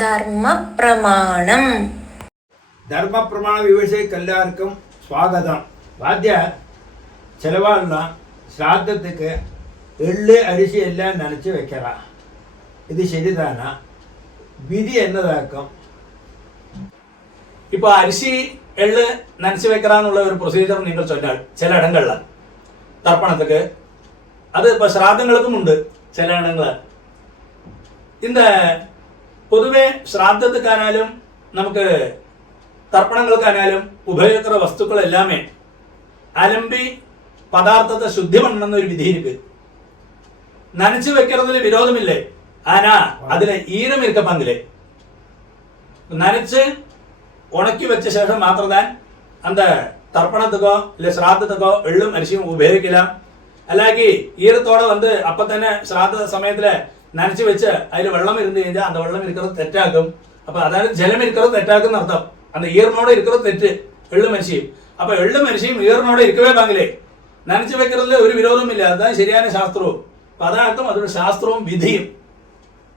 ധർമ്മപ്രമാണം. ധർമ്മപ്രമാണ വിവക്ഷയ്ക്ക് എല്ലാവർക്കും സ്വാഗതം. വാദ്യ ചിലവാളുള്ള ശ്രാദ്ധത്തേക്ക് എള്ള് അരിശി എല്ലാം നനച്ച് വെക്കറ. ഇത് ശരിതാന വിധി എന്നതാക്കും. இப்போ அரிசி எள்ளு நனைச்சு வைக்கிறான்னுள்ள ஒரு ப்ரொசீஜர் நீங்கள் சொன்னால் சில இடங்கள்ல தர்ப்பணத்துக்கு அது இப்போ ஸ்ராத்தங்களுக்கும் உண்டு சில இடங்களில். இந்த പൊതുവെ ശ്രാദ്ധത്തിക്കാനാലും നമുക്ക് തർപ്പണങ്ങൾക്കാനാലും ഉപയോഗിക്കുന്ന വസ്തുക്കളെല്ലാമേ അലമ്പി പദാർത്ഥത്തെ ശുദ്ധി പണ്ണുന്ന ഒരു വിധി ഇരിക്ക്. നനച്ചു വെക്കുന്നതിൽ വിരോധമില്ലേ? ആനാ അതിലെ ഈരം ഇരിക്കപ്പങ്കിലേ നനച്ച് ഉണക്കി വെച്ച ശേഷം മാത്രം താൻ அந்த தர்ப்பணத்துக்கோ இல்லை ஸ்ராத்தத்துக்கோ எள்ளும் அரிசியும் உபயோகிக்கலாம். അല്ലെങ്കിൽ ഈരത്തോടെ வந்து அப்போ തന്നെ ശ്രാദ്ധ സമയத்தில் നനച്ച് വെച്ച് അതിൽ വെള്ളം ഇരുന്ന് കഴിഞ്ഞാൽ அந்த വെള്ളം இருக்கிறது തെറ്റാക്കും. அப்போ அதாவது ஜலம் இருக்கிறது തെറ്റാക്കും அர்த்தம். அந்த ஈரனோட இருக்கிறது തെറ്റ് എള്ളും അരിശിയും. അപ്പോൾ എള്ളും അരിശിയും ഈരനോടെ ഇരിക്കവേ പാങ്കിലേ നനച്ച് വെക്കുന്നതിൽ ഒരു വിരോധമില്ല. അതുதான் ശരിயான ശാസ്ത്രവും. അപ്പോൾ അതാക്കും അതൊരു ശാസ്ത്രവും വിധിയും.